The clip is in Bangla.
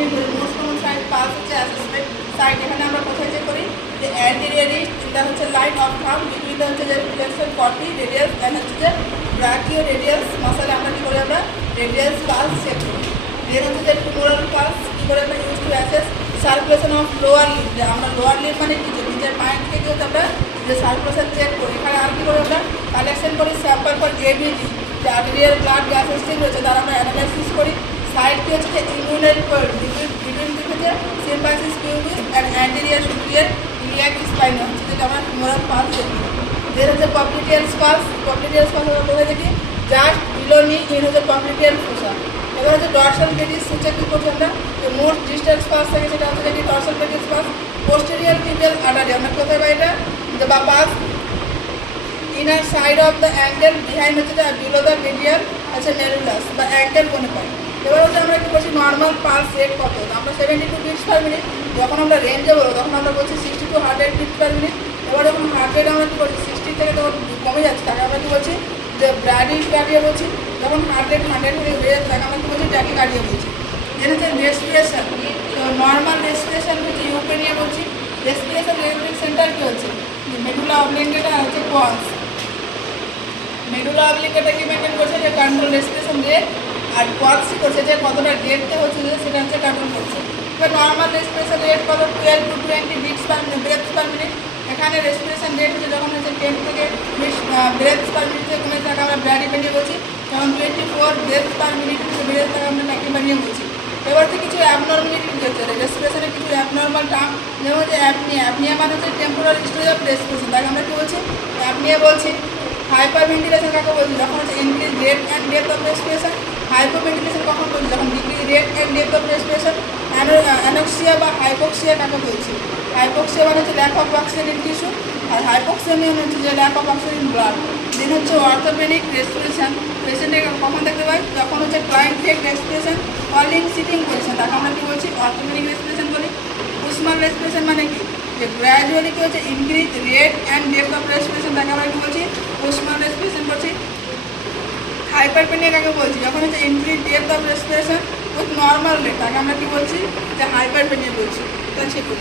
মিনিট ধরে মোস্ট কমন সাইড পাস হচ্ছে অ্যাসেসমেন্ট সাইড। এখানে আমরা কোথায় চেক করি যে অ্যান্টেরিয়রিস্ট, যেটা হচ্ছে লাইন অফ থাম্ব, বিটুইনটা হচ্ছে যে ফ্লেক্সর 40 রেডিয়াস, অ্যান্ড হচ্ছে যে ব্রাকিও রেডিয়াস মাসালে আমরা কী করি, আমরা রেডিয়াস পাস চেক করি। দেন হচ্ছে যে ফিমোরাল পাস কী করে আমরা use to assess circulation of lower limb, যে আমরা লোয়ার লিম্ব মানে কি, যে নিজের পায়ের থেকে হচ্ছে আমরা যে সার্কুলেশন চেক করি। এখানে আর কী করি, আমরা কালেকশন করি স্যাম্পল ফর এবিজি, যে আর্টেরিয়াল ব্লাড গ্যাস সিস্টেম রয়েছে তার আমরা অ্যানালাইসিস করি। সাইড কি হচ্ছে যে ইমিউনারি কোড বিটুইন হচ্ছে symphysis pubis and anterior superior iliac spine হচ্ছে যেটা আমরা ফিমোরাল পাস চেক করি। দেন হচ্ছে পপ্লিটিয়াল পাস, পপ্লিটিয়াল পাস আমরা কোথায় দেখি, জাস্ট বিলো নি ইন হচ্ছে পপ্লিটিয়াল ফোসা। এবার হচ্ছে ডরসাল পেডিস হচ্ছে কী করছি আমরা, যে মোস্ট ডিস্টেন্স পাস থাকে সেটা হচ্ছে দেখি dorsal pedis pass. Posterior tibial artery আমরা কোথায় পাই এটা, যে বা pass inner side of the angle behind হচ্ছে যে বিলো দ্য মিডিয়াল হচ্ছে মেরুলাস বা অ্যাঙ্গেল বনে পাই। এবার হচ্ছে আমরা কী করছি, নর্মাল পালস রেট কত, আমরা 72 বিটস পার মিনিট। যখন আমরা রেঞ্জে বলবো তখন আমরা বলছি 60 to 100 বিটস পার মিনিট। এবার যখন হার্ট রেট আমরা কী করছি 60 থেকে যখন কমে যাচ্ছে তাকে আমরা কী বলছি, যে ব্র্যাডিকার্ডিয়া বলছি। যখন হার্ট রেট 100 থেকে বেড়ে যাচ্ছে তাকে আমরা কী বলছি, ট্যাকিকার্ডিয়া বলছি। যেটা হচ্ছে রেসপিরেশন, তো নর্মাল রেসপিরেশন হচ্ছে ইউক্রেনিয়া বলছি। রেসপিরেশন রেগুলেটরি সেন্টার কী হচ্ছে, মেডুলা অবলিঙ্গেটা হচ্ছে কোয়ান্স। মেডুলা অবলিঙ্গেটা কি মেনটেন করছে, যে কন্ট্রোল রেসপিরেশন রেট, আর কোয়াক্সি করছে যে কতটা ডেপথে হচ্ছে যে সেটা হচ্ছে কন্ট্রোল করছে। এবার নর্মাল রেসপিরেশন রেট কত, 12 to 20 beats per minute, breaths per minute. এখানে রেসপিরেশন রেট হচ্ছে যখন হচ্ছে 10 থেকে 20 ব্রেথস পার মিনিট থেকে কমে থাকে আমরা ব্র্যাডিকার্ডিয়া বলছি। যখন 24 ব্রেথস পার মিনিট থেকে বেড়ে থাকে আমরা ট্যাকিকার্ডিয়া বলছি। এবার হচ্ছে কিছু অ্যাবনর্মালিটি হচ্ছে রেসপিরেশনে, কিছু অ্যাবনর্মাল টার্ম, যেমন হচ্ছে অ্যাপনিয়া। অ্যাপনিয়া মানে হচ্ছে টেম্পোরারি স্টোরেজ অফ রেসপিরেশন, তাকে আমরা কী বলছি, অ্যাপনিয়া বলছি। হাইপারভেন্টিলেশন কাকে বলছি, যখন হচ্ছে increase rate and depth of respiration. Hypoventilation কখন বলছি, যখন decrease rate and depth of respiration. Anoxia বা হাইপোক্সিয়া কাকে বলছি, হাইপোক্সিয়া মানে হচ্ছে lack of oxygen in tissue, আর হাইপোক্সিয়ামিয়া হচ্ছে যে lack of oxygen in blood. Then হচ্ছে অর্থোপেডিক রেসপিরেশন, পেশেন্টের কখন দেখতে পাই, যখন হচ্ছে client take respiration falling sitting position, তাকে আমরা কী বলছি, অর্থোপেডিক রেসপিরেশন বলি। উসমান রেসপিরেশন মানে কি, যে গ্র্যাজুয়ালি কী হচ্ছে increase rate and depth of respiration, তাকে আমরা কী বলছি, উসমান রেসপিরেশন বলছি। হাইপারপেনিয়া কাকে বলছি, যখন হচ্ছে increase depth of respiration with normal rate, তাকে আমরা কী বলছি, যে হাইপারপেনিয়া বলছি। তো